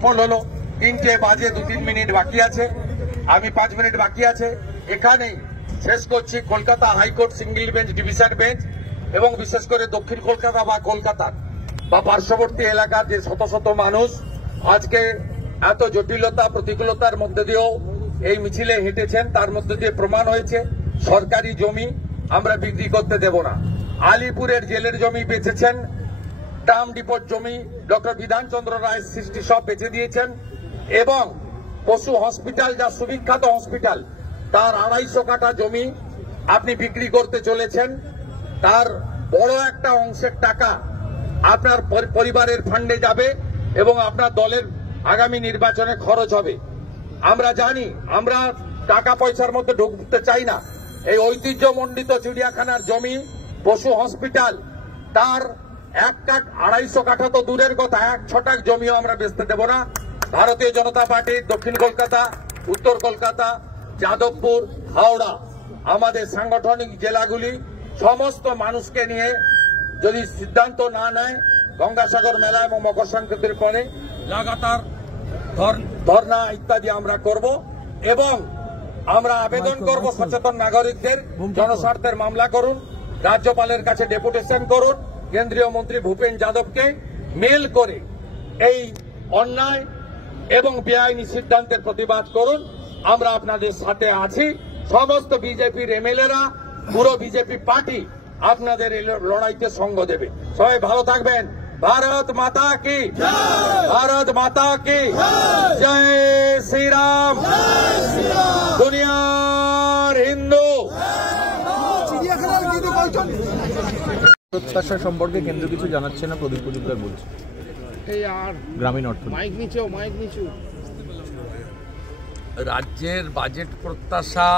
সফল হলো। 3টে বাজে 2-3 মিনিট বাকি আছে, আমি 5 মিনিট বাকি আছে, এখানেই শেষ করছি। Kolkata high court single bench, division bench এবং বিশেষ করে দক্ষিণ কলকাতা বা কলকাতার বা পার্শ্ববর্তী এলাকার যে শত শত মানুষ আজকে এত জটিলতা প্রতিকূলতার মধ্যে দিয়েও এই মিছিলে হেঁটেছেন, তার মধ্যে দিয়ে প্রমাণ হয়েছে সরকারি জমি আমরা বিক্রি করতে দেব না। আলিপুরের জেলের জমি বেচেছেন, ট্রাম ডিপোর জমি ডক্টর বিধানচন্দ্র রায় সৃষ্টি সব বেচে দিয়েছেন এবং পশু হসপিটাল, যা সুবিখ্যাত হসপিটাল, তার 250 কাঠা জমি আপনি বিক্রি করতে চলেছেন। তার বড় একটা অংশের টাকা আপনার পরিবারের ফান্ডে যাবে এবং আপনার দলের আগামী নির্বাচনে খরচ হবে। আমরা জানি, আমরা টাকা পয়সার মধ্যে ঢুকতে চাই না। এই ঐতিহ্যমণ্ডিত চিড়িয়াখানার জমি, পশু হসপিটাল, তার 250 কাঠা তো দূরের কথা, 1 ছটাক জমিও আমরা বেচতে দেব না। ভারতীয় জনতা পার্টি দক্ষিণ কলকাতা, উত্তর কলকাতা, যাদবপুর, হাওড়া, আমাদের সাংগঠনিক জেলাগুলি সমস্ত মানুষকে নিয়ে যদি সিদ্ধান্ত না নেয়, গঙ্গাসাগর মেলা এবং মকর সংক্রান্তির পরে লাগাতার ধর্ণা ইত্যাদি আমরা করব এবং আমরা আবেদন করব সচেতন নাগরিকদের, জনস্বার্থের মামলা করুন, রাজ্যপালের কাছে ডেপুটেশন করুন, কেন্দ্রীয় মন্ত্রী ভূপেন যাদবকে মেল করে এই অন্যায় এবং বেআইনি সিদ্ধান্তের প্রতিবাদ করুন। আমরা আপনাদের সাথে আছি। সমস্ত বিজেপির এমএলএরা, পুরো বিজেপি পার্টি আপনাদের এই লড়াইতে সঙ্গ দেবে। সবাই ভালো থাকবেন। ভারত মাতা কি, ভারত মাতা কি জয় শ্রীরাম, দুনিয়ার হিন্দু। প্রত্যাশা সম্পর্কে কেন্দ্র কিছু জানাচ্ছে না, প্রদীপ মজুমদার বলছে। গ্রামীণ অর্থনীতি, রাজ্যের বাজেট প্রত্যাশা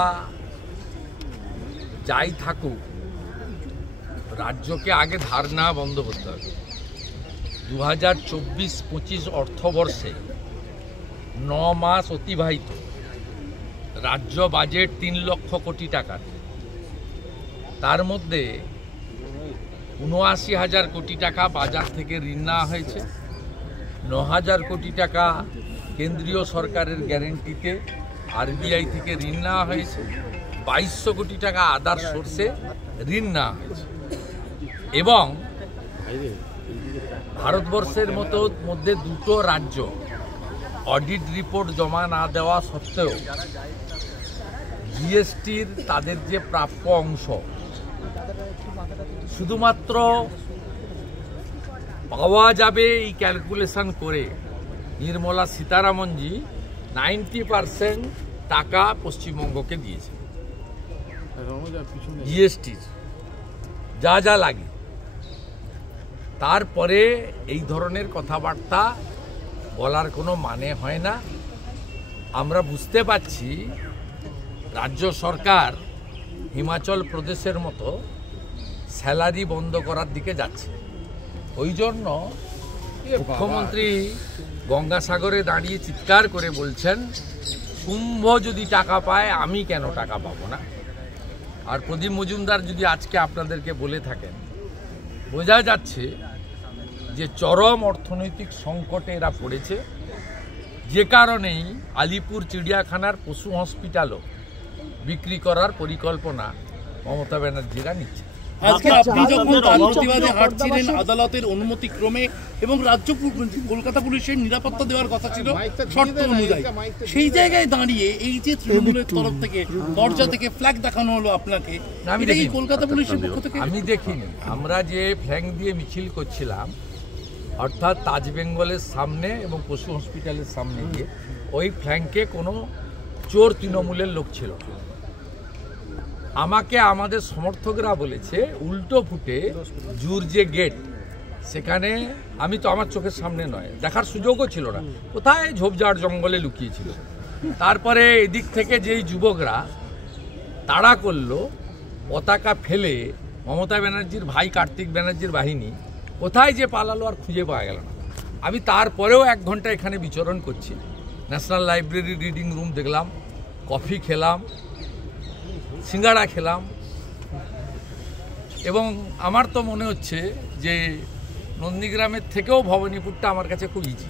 যাই থাকুক, রাজ্যকে আগে ধারণা বন্ধ করতে হবে। 2024-25 অর্থবর্ষে 9 মাস অতিবাহিত, রাজ্য বাজেট 3 লক্ষ কোটি টাকার। তার মধ্যে 79,000 কোটি টাকা বাজার থেকে ঋণ নেওয়া হয়েছে, 9,000 কোটি টাকা কেন্দ্রীয় সরকারের গ্যারেন্টিতে আরবিআই থেকে ঋণ নেওয়া হয়েছে, 2200 কোটি টাকা আদার সোর্সে ঋণ নেওয়া হয়েছে। এবং ভারতবর্ষের মধ্যে 2টো রাজ্য অডিট রিপোর্ট জমা না দেওয়া সত্ত্বেও জিএসটির তাদের যে প্রাপ্য অংশ শুধুমাত্র পাওয়া যাবে এই ক্যালকুলেশন করে নির্মলা সীতারামনজি 90% টাকা পশ্চিমবঙ্গকে দিয়েছে জিএসটির যা যা লাগে। তারপরে এই ধরনের কথাবার্তা বলার কোনো মানে হয় না। আমরা বুঝতে পারছি রাজ্য সরকার হিমাচল প্রদেশের মতো স্যালারি বন্ধ করার দিকে যাচ্ছে। ওই জন্য মুখ্যমন্ত্রী গঙ্গাসাগরে দাঁড়িয়ে চিৎকার করে বলছেন, কুম্ভ যদি টাকা পায় আমি কেন টাকা পাবো না। আর প্রদীপ মজুমদার যদি আজকে আপনাদেরকে বলে থাকেন, বোঝা যাচ্ছে যে চরম অর্থনৈতিক সংকটে এরা পড়েছে, যে কারণেই আলিপুর চিড়িয়াখানার পশু হসপিটালও বিক্রি করার পরিকল্পনা মমতা ব্যানার্জিরা নিচ্ছে। আজকে আপনি যখন তার প্রতিবাদে হাঁটছিলেন আদালতের অনুমতি ক্রমে এবং রাজ্য কলকাতা পুলিশের নিরাপত্তা দেওয়ার কথা ছিল শর্ত অনুযায়ী, সেই জায়গায় দাঁড়িয়ে এই যে তৃণমূলের তরফ থেকে দরজা থেকে ফ্ল্যাগ দেখানো হলো আপনাকে, কলকাতা পুলিশের পক্ষ থেকে আমি দেখিনি। আমরা যে ফ্ল্যাগ দিয়ে মিছিল করছিলাম, অর্থাৎ তাজ বেঙ্গলের সামনে এবং পশু হসপিটালের সামনে গিয়ে, ওই ফ্ল্যাঙ্কে কোনো চোর তৃণমূলের লোক ছিল। আমাকে আমাদের সমর্থকরা বলেছে উল্টো ফুটে জুর যে গেট, সেখানে আমি তো আমার চোখের সামনে নয়, দেখার সুযোগও ছিল না, কোথায় ঝোপঝাড় জঙ্গলে লুকিয়েছিল। তারপরে এদিক থেকে যেই যুবকরা তাড়া করলো, পতাকা ফেলে মমতা ব্যানার্জির ভাই কার্তিক ব্যানার্জির বাহিনী কোথায় যে পালালো আর খুঁজে পাওয়া গেল না। আমি তারপরেও 1 ঘন্টা এখানে বিচরণ করছি, ন্যাশনাল লাইব্রেরি রিডিং রুম দেখলাম, কফি খেলাম, সিঙ্গাড়া খেলাম এবং আমার তো মনে হচ্ছে যে নন্দীগ্রামের থেকেও ভবানীপুরটা আমার কাছে খুব ইজি।